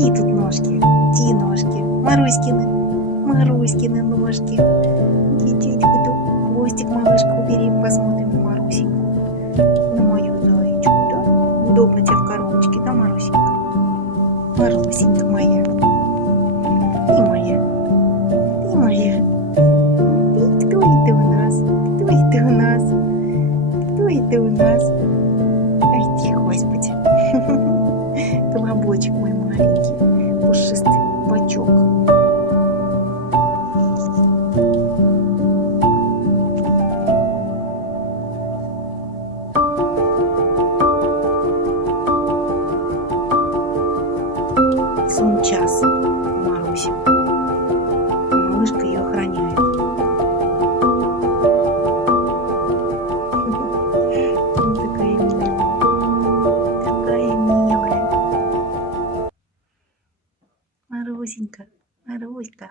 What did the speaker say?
Чьи тут ножки? Чьи ножки? Маруськины. Маруськины ножки. Чуть-чуть хвостик, малышка, убери, посмотрим на Марусеньку. На мою зайчку, да? Удобно тебе в коробочке, да, Марусенька? Марусенька моя. Ты моя. Ты моя. Кто это у нас? Кто это у нас? Кто это у нас? Ай ты, Господи. Колобочек мой маленький, пушистый бачок. Сон час Маруся. Малышка ее охраняет. Такая милая. Такая милая. Марусенька, Маруська.